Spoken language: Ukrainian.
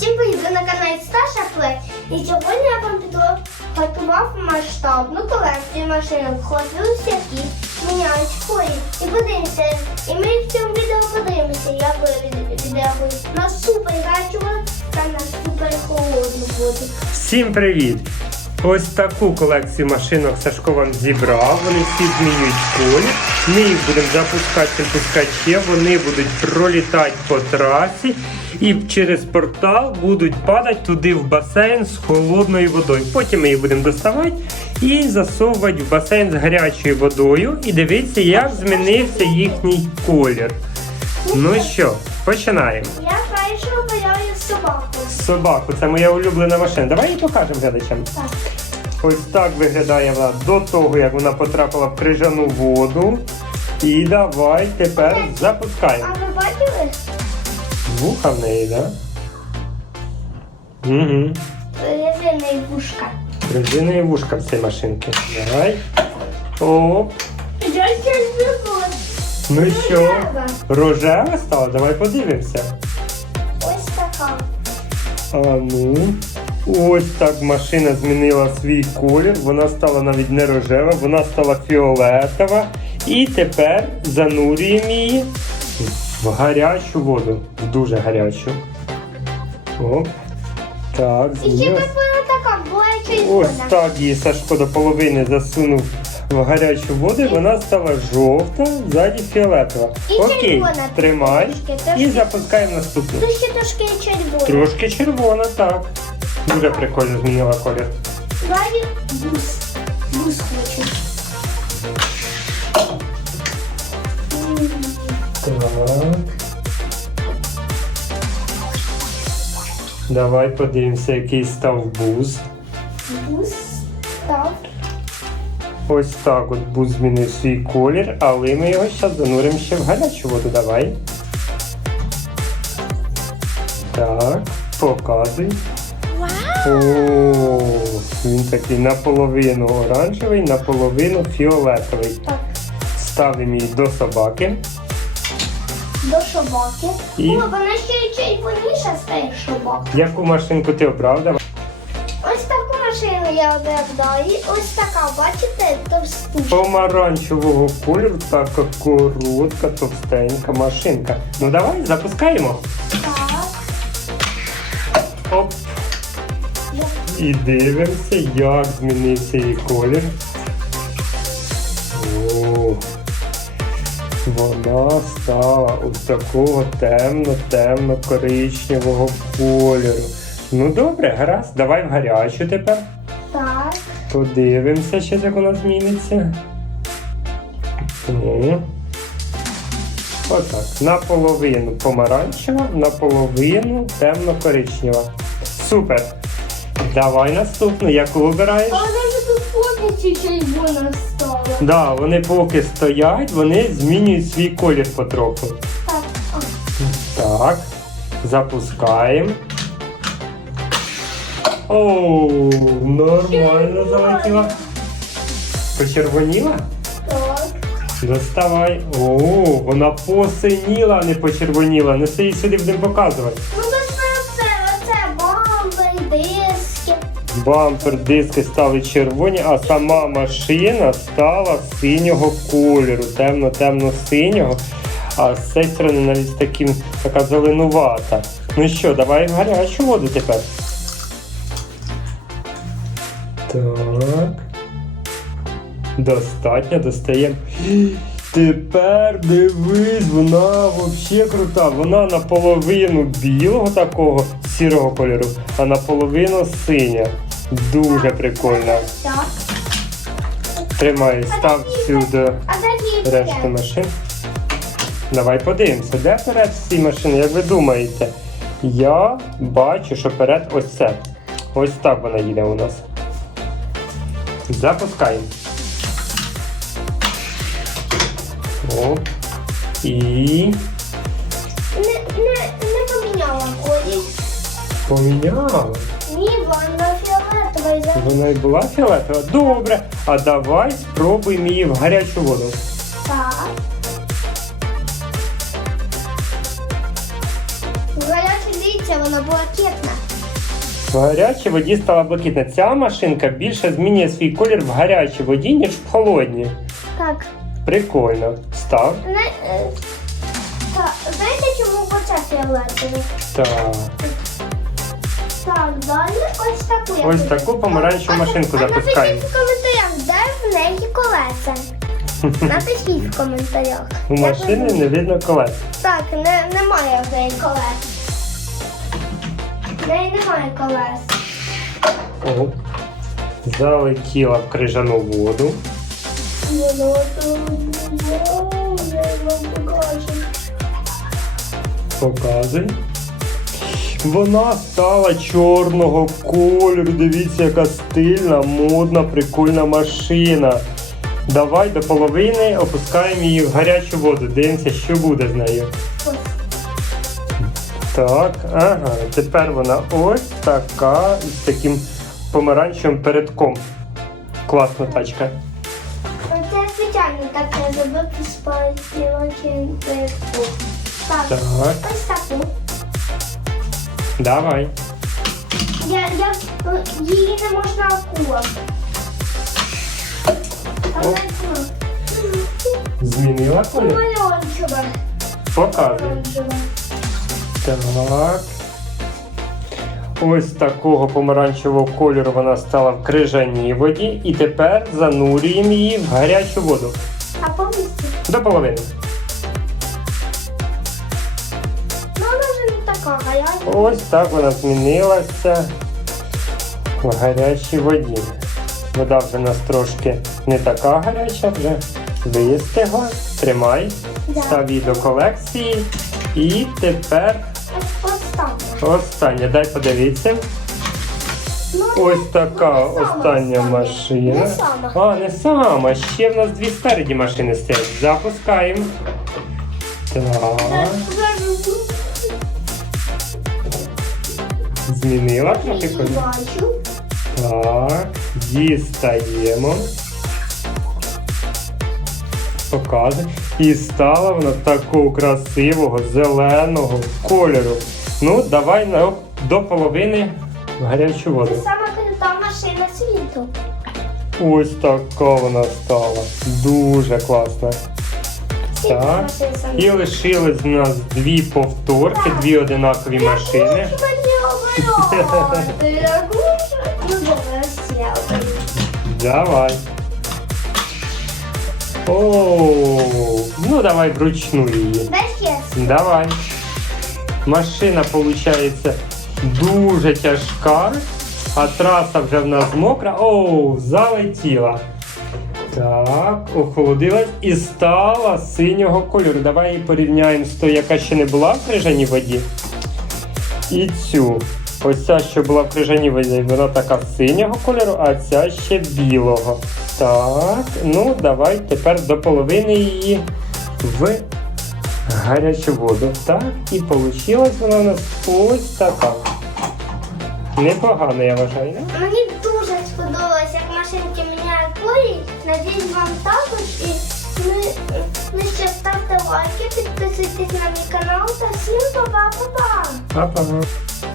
Всім привіт! Ви на каналі Старша Плей. І сьогодні я вам підготував масштабну колекцію машинок Wheels, які міняють колір. І подивимося, і ми в цьому відео подивимося, як ви відреагуєте на супер гарячу та на супер холодну воду. Всім привіт! Ось таку колекцію машинок Сашко вам зібрав. Вони всі змінюють колір. Ми їх будемо запускати пускаче, вони будуть пролітати по трасі і через портал будуть падати туди в басейн з холодною водою. Потім ми їх будемо доставати і засовувати в басейн з гарячою водою і дивитися, як змінився їхній колір. Ну що, починаємо. Я першу обираю собаку. Собаку, це моя улюблена машина. Давай її покажемо глядачам. Так. Ось так виглядає вона до того, як вона потрапила в крижану воду. І давай тепер запускаємо. А ви бачили? Вуха в неї, так? Да? Угу. Резинові вушка. Резинові вушка в цій машинці. Давай. Оп. Я щось виходить. Ну і що? Рожева. Рожева стала? Давай подивимося. Ось така. А ну. Ось так машина змінила свій колір. Вона стала навіть не рожева, вона стала фіолетова. І тепер занурюємо її в гарячу воду. В дуже гарячу. Оп. Так, І ще змінилась. така, була Ось так її Сашко до половини засунув в гарячу воду, і вона стала жовта, ззаді фіолетова. І Окей, червона тримай трошки, і запускаємо наступну. Тут ще трошки червона. Трошки червона, так. Дуже прикольно змінила колір. Далі бус. Бус хочу. Так. Давай подивимося, який став бус. Бус. Так. Ось так от бус змінив свій колір, але ми його зараз зануримо ще в гарячу воду. Давай. Так, показуй. О, він такий наполовину оранжевий, наполовину фіолетовий. Так. Ставимо її до собаки. До собаки. І? О, вона ще й червоніша стає собака. Яку машинку ти обрав? Ось таку машину я обрав. І ось така, бачите, товстушка. Помаранчевого кольору, така коротка, товстенька машинка. Ну давай, запускаємо. Так. Оп. І дивимося, як змінився її колір. О, вона стала ось такого темно-темно-коричневого кольору. Ну добре, гаразд, давай в гарячу тепер. Так. Подивимося, ще як вона зміниться. Ну. Отак. Наполовину помаранчева, наполовину темно-коричнева. Супер. Давай наступну, яку вибираєш? А вона вже тут повністю червона стала. Да, вони поки стоять, вони змінюють свій колір потроху. Так. Так. Запускаємо. Оу, нормально залетіла. Почервоніла? Так. Доставай. О, вона посиніла, а не почервоніла. Неси її сюди будемо показувати. Бампер, диски стали червоні, а сама машина стала синього кольору, темно-темно-синього. А з цієї сторони навіть таким така зеленувата. Ну що, давай гарячу воду тепер. Так. Достатньо, достаємо. Тепер дивись, вона взагалі крута. Вона наполовину білого такого сірого кольору, а наполовину синя. Дуже прикольно. Так. Тримай, став сюди решту машин. Давай подивимося, де перед всі машини, як ви думаєте? Я бачу, що перед ось це. Ось так вона їде у нас. Запускаємо. Оп. І Не, не, не поміняла колір. поміняла. Ні, вона фіолетова і Вона і була фіолетова. Добре. А давай спробуємо її в гарячу воду. Так. Гаряча дивіться, вона блакитна. В гарячій воді стала блакитна. Ця машинка більше змінює свій колір в гарячій воді, ніж в холодній. Так. Прикольно. Став. Не, е, так, знаєте, чому оце фіолетове? Так. Так, далі ось таку. я Ось хочу. таку помаранчеву машинку а запускаємо. Напишіть в коментарях, де в неї колеса. Напишіть в коментарях. У Як ви машини думаєте? не видно колес. Так, не, немає в неї колес. В неї немає колес. О. Залетіла в крижану воду. Воно тут, я вам покажу. Показуй. Вона стала чорного кольору. Дивіться, яка стильна, модна, прикольна машина. Давай до половини опускаємо її в гарячу воду. Дивимося, що буде з нею. Так, ага. Тепер вона ось така з таким помаранчевим передком. Класна тачка. Оце звичайно так не зробити спортивочки. Так, Так, ось таку. Давай. Я, я, її не можна акула. О. Змінила колір? Помальончева. Показуй. Так. Ось такого помаранчевого кольору вона стала в крижаній воді. І тепер занурюємо її в гарячу воду. А повністю? До половини. Ось так вона змінилася в гарячій воді. Вода вже в нас трошки не така гаряча, вже вистигла. Тримай, став її до колекції. І тепер ось остання. Дай подивіться. Ну, Ось така ну, остання остання. машина. А, не сама. Ще в нас дві спереді машини стоять. Запускаємо. Так. Змінила трохи колір? бачу. Так. Дістаємо. Показуй. І стала вона такого красивого зеленого кольору. Ну, давай на, до половини гарячу воду. Це сама крута машина світу. Ось така вона стала. Дуже класна. Так. І лишились в нас дві повторки, дві одинакові машини. Давай. О, ну давай вручну її. Давай. Машина виходить дуже тяжка, а траса вже в нас мокра. Оу, залетіла. Так, охолодилась і стала синього кольору. Давай її порівняємо з тою, яка ще не була в крижаній воді. І цю. Ось ця, що була в крижаній вона така синього кольору, а ця ще білого. Так, ну давай тепер до половини її в гарячу воду. Так, і вийшла вона у нас ось така. Непогано, я вважаю. не? Мені дуже сподобалось, як машинки міняють колір. Надіюсь, вам також. І ми, ну ще ставте лайки, підписуйтесь на мій канал та всім па-па-па-па! Па-па.